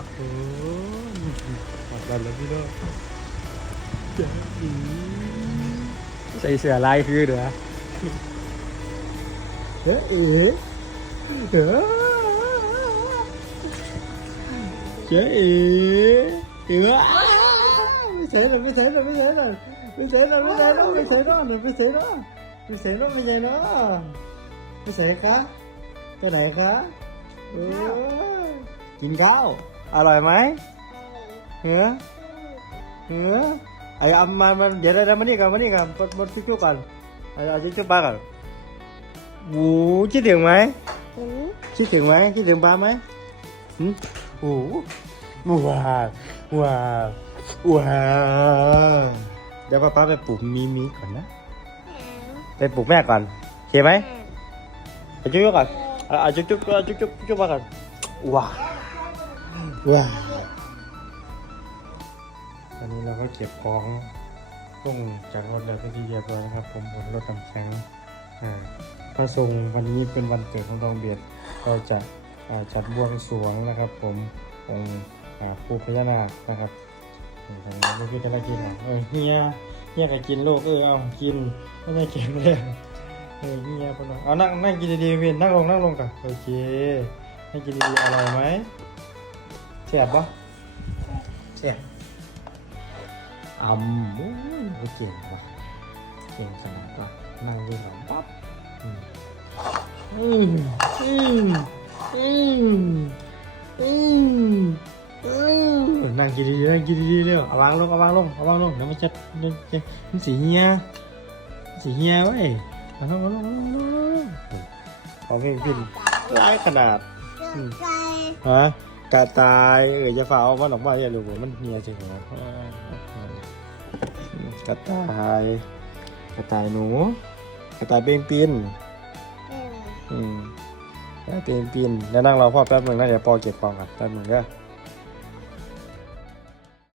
ทุกคนกลับบ้านแล้วพี่น้องจ้าอีใส่เสื้อลายคือเด้อเฮ้ยเอ๋เอ๋เจ๊เอ๋เอ๋ไม่ใช่หรอกไม่ใช่หรอกไม่ใช่หรอกไม่ใช่หรอกไม่ใช่หรอกไม่ใช่หรอกไม่ใช่หรอกไม่ใช่หรอกไม่ใช่หรอกไม่ใช่คะไปไหนคะเออกินข้าว อร่อยไหมเฮ้อเฮ้อไอ้เอามามาเดี๋ยวเดี๋ยวมานี่ก่อนมานี่ก่อนมามาจุ๊บๆก่อนเอาเอาจุ๊บๆป้าก่อนโอ้คิดถึงไหมถึงคิดถึงไหมคิดถึงป้าไหมหืมโอ้โหว้าวว้าวว้าวเดี๋ยวป้าป้าไปปลูกมีมีก่อนนะไปปลูกแม่ก่อนโอเคไหมไปจุ๊บๆก่อนเอาเอาจุ๊บๆเอาจุ๊บๆจุ๊บๆมาก่อนว้าว ว้าวตอนนี้เราก็เก็บของลงจากรถแล้วเป็นที่เรียบร้อยนะครับ ผมบนรถน้ำแข็งอ่าพระทรงวันนี้เป็นวันเกิดของทองเบียดเราจะจัดบวงสรวงนะครับ ผมองค์ปู่พญานาคนะครับตอนนี้ลูกพี่กำลังกินเออเฮียเฮียก็กินลูกเออเอากินไม่ได้เก็บเลยเออเฮียปนเอานั่งนั่งกินดีๆเพี่นั่งลงนั่งลงกันโอเคนั่งกินดีๆอร่อยไหม สียบปะเสียบอ่ำโอ้ยเก่งว่ะเก่งสมองก็นั่งดูหนังปั๊บอืมอืมอืมอืมอืมอืมนั่งกินดีๆนั่งกินดีๆเร็วเอาวางลงเอาวางลงเอาวางลงเดี๋ยวมันจะเดี๋ยวจะมันสีเฮียมันสีเฮียเว้ยเอาลงเอาลงเอาลงเอาลงเอาลงเอาเพลงพินร้ายขนาดเจอไก่ฮะ กระต่ายเออจะฝ่าเอามันออกมาอย่าลูกมันเฮียจริงเหรอกระต่ายกระต่ายหนูกระต่ายเบงปีนเอออืมกระต่ายเบงปีนแล้วนั่งรอพ่อแป๊บหนึงนะเดี๋ยวปอเก็บของก่อนแป๊บหนึงก็เ